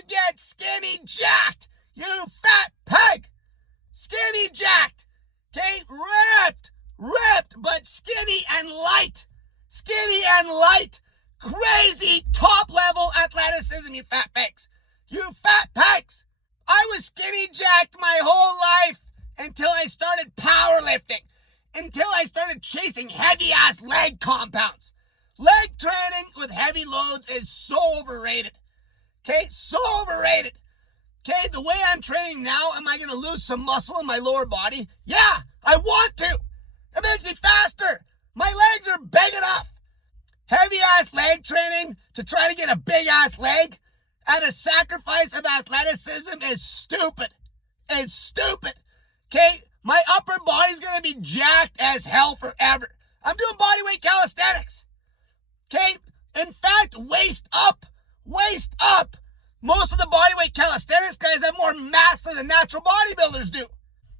you get skinny jacked? You fat pig! Skinny jacked! Okay, ripped, but skinny and light. Skinny and light. Crazy top-level athleticism, you fat pigs. You fat pigs. I was skinny jacked my whole life until I started powerlifting. Until I started chasing heavy-ass leg compounds. Leg training with heavy loads is so overrated. Okay, so overrated. Okay, the way I'm training now, am I going to lose some muscle in my lower body? Yeah, I want to. It makes me faster. My legs are big enough. Heavy-ass leg training to try to get a big-ass leg at a sacrifice of athleticism is stupid. It's stupid. Okay, my upper body's going to be jacked as hell forever. I'm doing bodyweight calisthenics. Okay, in fact, waist up. Waist up. Most of the bodyweight calisthenics guys have more mass than the natural bodybuilders do.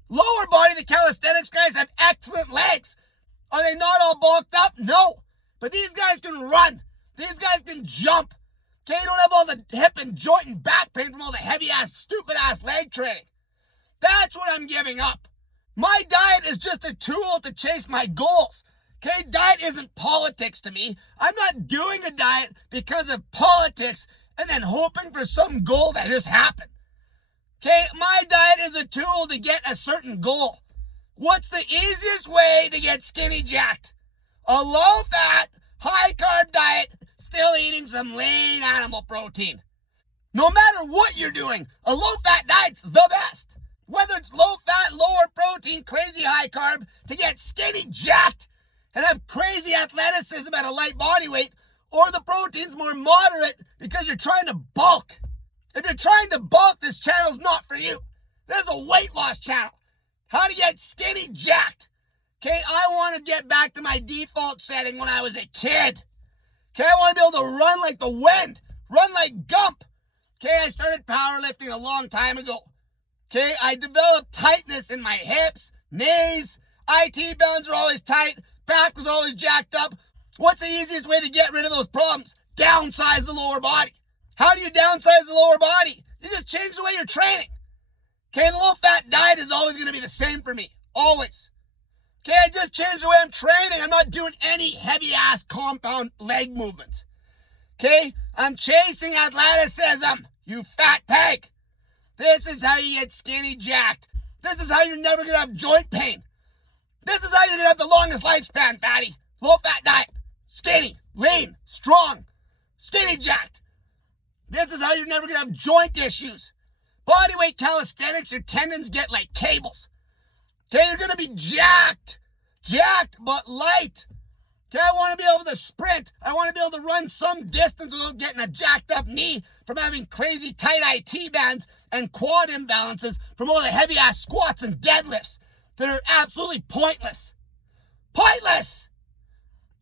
Lower body, the calisthenics guys have excellent legs. Are they not all bulked up? No. But these guys can run. These guys can jump. Okay, you don't have all the hip and joint and back pain from all the heavy-ass, stupid-ass leg training. That's what I'm giving up. My diet is just a tool to chase my goals. Okay, diet isn't politics to me. I'm not doing a diet because of politics and then hoping for some goal that just happened. Okay, my diet is a tool to get a certain goal. What's the easiest way to get skinny jacked? A low-fat, high-carb diet, still eating some lean animal protein. No matter what you're doing, a low-fat diet's the best. Whether it's low-fat, lower protein, crazy high-carb, to get skinny jacked and have crazy athleticism at a light body weight, or the protein's more moderate because you're trying to bulk. If you're trying to bulk, this channel's not for you. This is a weight loss channel. How to get skinny jacked. Okay, I want to get back to my default setting when I was a kid. Okay, I want to be able to run like the wind. Run like Gump. Okay, I started powerlifting a long time ago. Okay, I developed tightness in my hips, knees. IT bands are always tight. Back was always jacked up. What's the easiest way to get rid of those problems? Downsize the lower body. How do you downsize the lower body? You just change the way you're training. Okay, the low-fat diet is always going to be the same for me. Always. Okay, I just changed the way I'm training. I'm not doing any heavy-ass compound leg movements. Okay, I'm chasing athleticism, you fat pig. This is how you get skinny jacked. This is how you're never going to have joint pain. This is how you're going to have the longest lifespan, fatty. Low-fat diet. Skinny, lean, strong, skinny jacked. This is how you're never going to have joint issues. Bodyweight calisthenics, your tendons get like cables. Okay, you're going to be jacked but light. Okay, I want to be able to sprint. I want to be able to run some distance without getting a jacked up knee from having crazy tight IT bands and quad imbalances from all the heavy ass squats and deadlifts that are absolutely pointless. Pointless!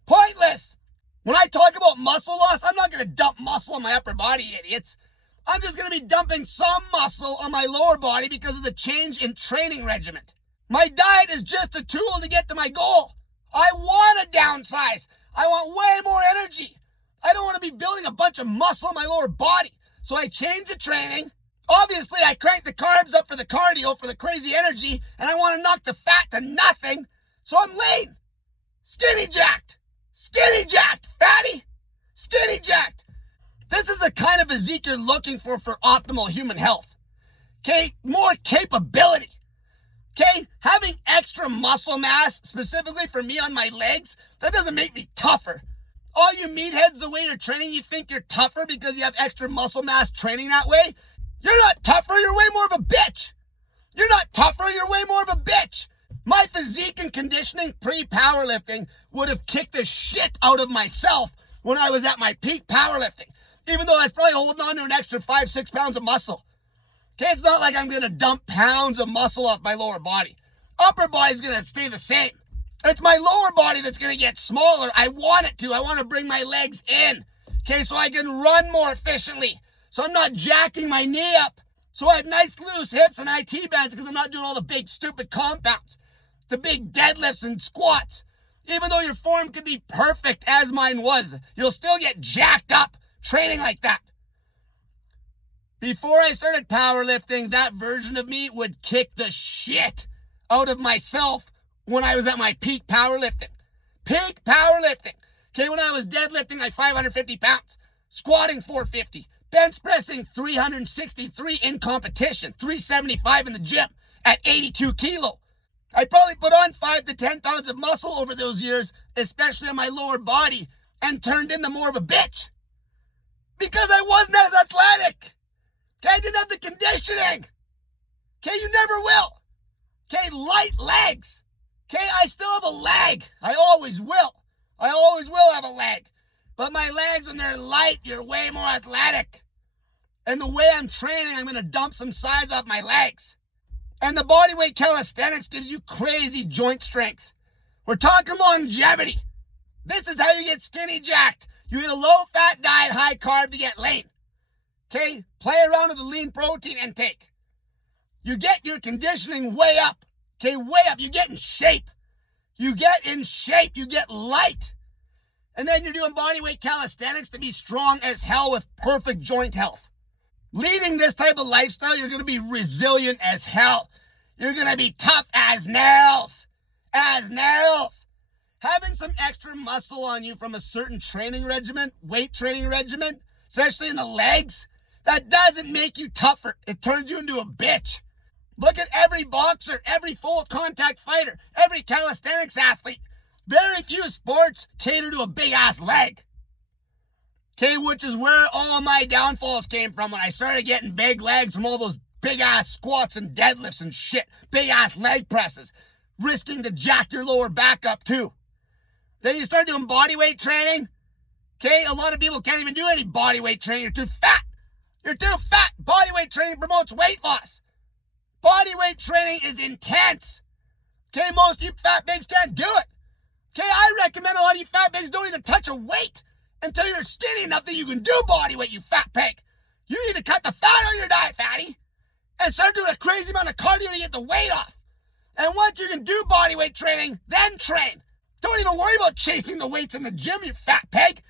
Pointless! When I talk about muscle loss, I'm not going to dump muscle on my upper body, idiots. I'm just going to be dumping some muscle on my lower body because of the change in training regimen. My diet is just a tool to get to my goal. I want to downsize. I want way more energy. I don't want to be building a bunch of muscle in my lower body. So I change the training. Obviously, I crank the carbs up for the cardio, for the crazy energy, and I want to knock the fat to nothing. So I'm lean. Skinny jacked. Skinny jacked, fatty. Skinny jacked. This is the kind of physique you're looking for optimal human health. Okay, more capability. Okay, having extra muscle mass, specifically for me on my legs, that doesn't make me tougher. All you meatheads, the way you're training, you think you're tougher because you have extra muscle mass training that way? You're not tougher, you're way more of a bitch. You're not tougher, you're way more of a bitch. My physique and conditioning pre-powerlifting would have kicked the shit out of myself when I was at my peak powerlifting, even though I was probably holding on to an extra 5-6 pounds of muscle. Okay, it's not like I'm going to dump pounds of muscle off my lower body. Upper body's going to stay the same. It's my lower body that's going to get smaller. I want it to. I want to bring my legs in. Okay, so I can run more efficiently. So I'm not jacking my knee up. So I have nice loose hips and IT bands because I'm not doing all the big stupid compounds. The big deadlifts and squats. Even though your form could be perfect as mine was, you'll still get jacked up training like that. Before I started powerlifting, that version of me would kick the shit out of myself when I was at my peak powerlifting. Peak powerlifting. Okay, when I was deadlifting like 550 pounds, squatting 450, bench pressing 363 in competition, 375 in the gym at 82 kilo. I probably put on 5 to 10 pounds of muscle over those years, especially on my lower body, and turned into more of a bitch. Because I wasn't as athletic. Okay, I didn't have the conditioning. Okay, you never will. Okay, light legs. Okay, I still have a leg. I always will. I always will have a leg. But my legs, when they're light, you're way more athletic. And the way I'm training, I'm going to dump some size off my legs. And the bodyweight calisthenics gives you crazy joint strength. We're talking longevity. This is how you get skinny jacked. You eat a low-fat diet, high carb to get lean. Okay? Play around with the lean protein intake. You get your conditioning way up. Okay, way up. You get in shape. You get in shape. You get light. And then you're doing bodyweight calisthenics to be strong as hell with perfect joint health. Leading this type of lifestyle, you're going to be resilient as hell. You're going to be tough as nails. As nails. Having some extra muscle on you from a certain training regimen, weight training regimen, especially in the legs, that doesn't make you tougher. It turns you into a bitch. Look at every boxer, every full contact fighter, every calisthenics athlete. Very few sports cater to a big ass leg. Okay, which is where all my downfalls came from when I started getting big legs from all those big ass squats and deadlifts and shit. Big ass leg presses. Risking to jack your lower back up too. Then you start doing bodyweight training. Okay, a lot of people can't even do any bodyweight training. You're too fat. You're too fat. Bodyweight training promotes weight loss. Bodyweight training is intense. Okay, most of you fat bigs can't do it. Okay, I recommend a lot of you fat bigs don't even touch a weight until you're skinny enough that you can do bodyweight, you fat pig. You need to cut the fat on your diet, fatty, and start doing a crazy amount of cardio to get the weight off. And once you can do bodyweight training, then train. Don't even worry about chasing the weights in the gym, you fat pig.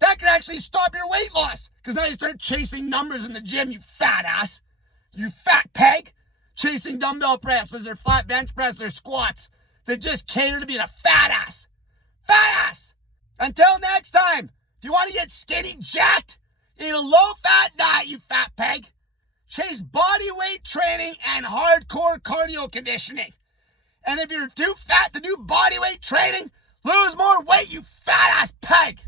That can actually stop your weight loss, because now you start chasing numbers in the gym, you fat ass. You fat pig. Chasing dumbbell presses or flat bench presses or squats that just cater to being a fat ass. Fat ass! Until next time, if you want to get skinny jacked, eat a low-fat diet, you fat pig. Chase body weight training and hardcore cardio conditioning. And if you're too fat to do body weight training, lose more weight, you fat ass pig.